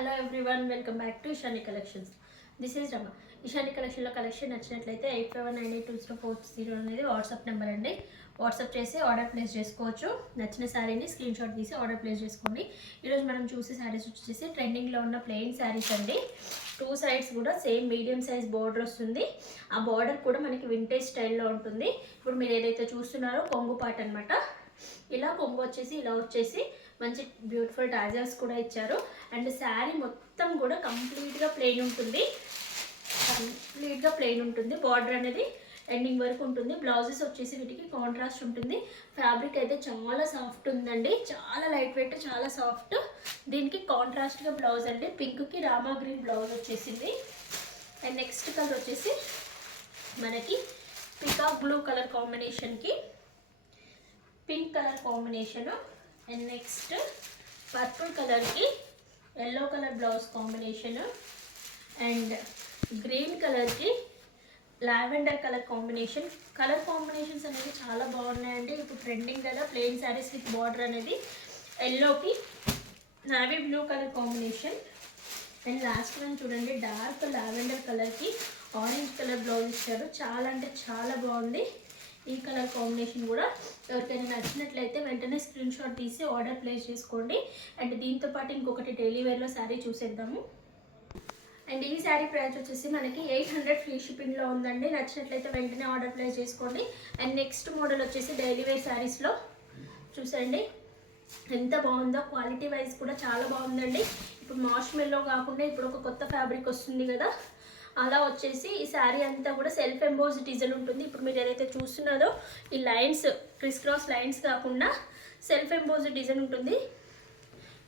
Hello everyone, welcome back to Ishani collections. This is Rama. Ishani కలెక్షన్లో collection నచ్చినట్లయితే 85198240 అనేది వాట్సాప్ నెంబర్ అండి. వాట్సాప్ చేసి ఆర్డర్ ప్లేస్ చేసుకోవచ్చు. నచ్చిన శారీని స్క్రీన్ షాట్ తీసి ఆర్డర్ ప్లేస్ చేసుకోండి. ఈరోజు మనం చూసే శారీస్ వచ్చేసి ట్రెండింగ్లో ఉన్న ప్లెయిన్ శారీస్ అండి. 2 సైడ్స్ కూడా సేమ్ మీడియం సైజ్ బార్డర్ వస్తుంది. ఆ బార్డర్ కూడా మనకి వింటేజ్ స్టైల్లో ఉంటుంది. ఇప్పుడు మీరు ఏదైతే చూస్తున్నారో కొంగు పార్ట్ అనమాట. ఇలా కొంగు వచ్చేసి ఇలా వచ్చేసి మంచి బ్యూటిఫుల్ టాజర్స్ కూడా ఇచ్చారు. అండ్ శారీ మొత్తం కూడా కంప్లీట్గా ప్లెయిన్ ఉంటుంది. బార్డర్ అనేది ఎండింగ్ వరకు ఉంటుంది. బ్లౌజెస్ వచ్చేసి వీటికి కాంట్రాస్ట్ ఉంటుంది. ఫ్యాబ్రిక్ అయితే చాలా సాఫ్ట్ ఉందండి, చాలా లైట్ వెయిట్, చాలా సాఫ్ట్. దీనికి కాంట్రాస్ట్గా బ్లౌజ్ అండి, పింక్కి రామా గ్రీన్ బ్లౌజ్ వచ్చేసింది. అండ్ నెక్స్ట్ కలర్ వచ్చేసి మనకి పికాక్ బ్లూ కలర్ కాంబినేషన్కి pink colour combination. And next purple కలర్కి yellow colour blouse combination. And green కలర్కి lavender colour combination. Colour combinations అనేది చాలా బాగున్నాయండి. ఇప్పుడు ట్రెండింగ్ కదా ప్లెయిన్ శారీస్ విత్ బార్డర్ అనేది. ఎల్లోకి navy blue colour combination. And last one చూడండి, డార్క్ లావెండర్ కలర్కి ఆరెంజ్ కలర్ బ్లౌజ్ ఇచ్చారు. చాలా అంటే చాలా బాగుంది ఈ కలర్ కాంబినేషన్ కూడా. ఎవరికైనా నచ్చినట్లయితే వెంటనే స్క్రీన్ షాట్ తీసి ఆర్డర్ ప్లేస్ చేసుకోండి. అండ్ దీంతో పాటు ఇంకొకటి డైలీ వేర్లో శారీ చూసేద్దాము. అండ్ ఈ శారీ ప్రైస్ వచ్చేసి మనకి 800 ఫ్రీ షిప్పింగ్లో ఉందండి. నచ్చినట్లయితే వెంటనే ఆర్డర్ ప్లేస్ చేసుకోండి. అండ్ నెక్స్ట్ మోడల్ వచ్చేసి డైలీ వేర్ శారీస్లో చూసండి ఎంత బాగుందో. క్వాలిటీ వైజ్ కూడా చాలా బాగుందండి. ఇప్పుడు మార్ష్మెల్లో కాకుండా ఇప్పుడు ఒక కొత్త ఫ్యాబ్రిక్ వస్తుంది కదా, అలా వచ్చేసి ఈ శారీ అంతా కూడా సెల్ఫ్ ఎంబోజ్ డిజైన్ ఉంటుంది. ఇప్పుడు మీరు ఏదైతే చూస్తున్నారో ఈ లైన్స్ క్రిస్ క్రాస్ లైన్స్ కాకుండా సెల్ఫ్ ఎంబోజ్ డిజైన్ ఉంటుంది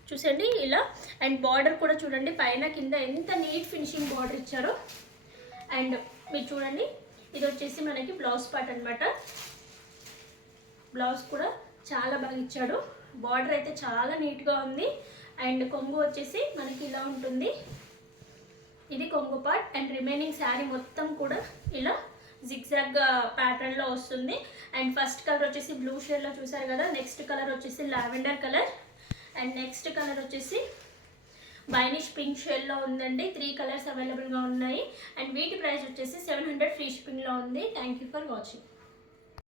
చూసండి ఇలా. అండ్ బార్డర్ కూడా చూడండి, పైన కింద ఎంత నీట్ ఫినిషింగ్ బార్డర్ ఇచ్చారో. అండ్ మీరు చూడండి, ఇది వచ్చేసి మనకి బ్లౌజ్ పార్ట్ అనమాట. బ్లౌజ్ కూడా చాలా బాగా ఇచ్చాడు. బార్డర్ అయితే చాలా నీట్గా ఉంది. అండ్ కొంగు వచ్చేసి మనకి ఇలా ఉంటుంది, ఇది కొంగు పార్ట్. అండ్ రిమైనింగ్ శారీ మొత్తం కూడా ఇలా జిగ్జాగ్ ప్యాటర్న్లో వస్తుంది. అండ్ ఫస్ట్ కలర్ వచ్చేసి బ్లూ షేడ్లో చూసారు కదా. నెక్స్ట్ కలర్ వచ్చేసి lavender colour. And next colour వచ్చేసి వైనిష్ పింక్ షేడ్లో ఉందండి. 3 కలర్స్ అవైలబుల్గా ఉన్నాయి. అండ్ వీటి ప్రైస్ వచ్చేసి 700 ఫ్రీ షిప్పింగ్లో ఉంది. Thank you for watching.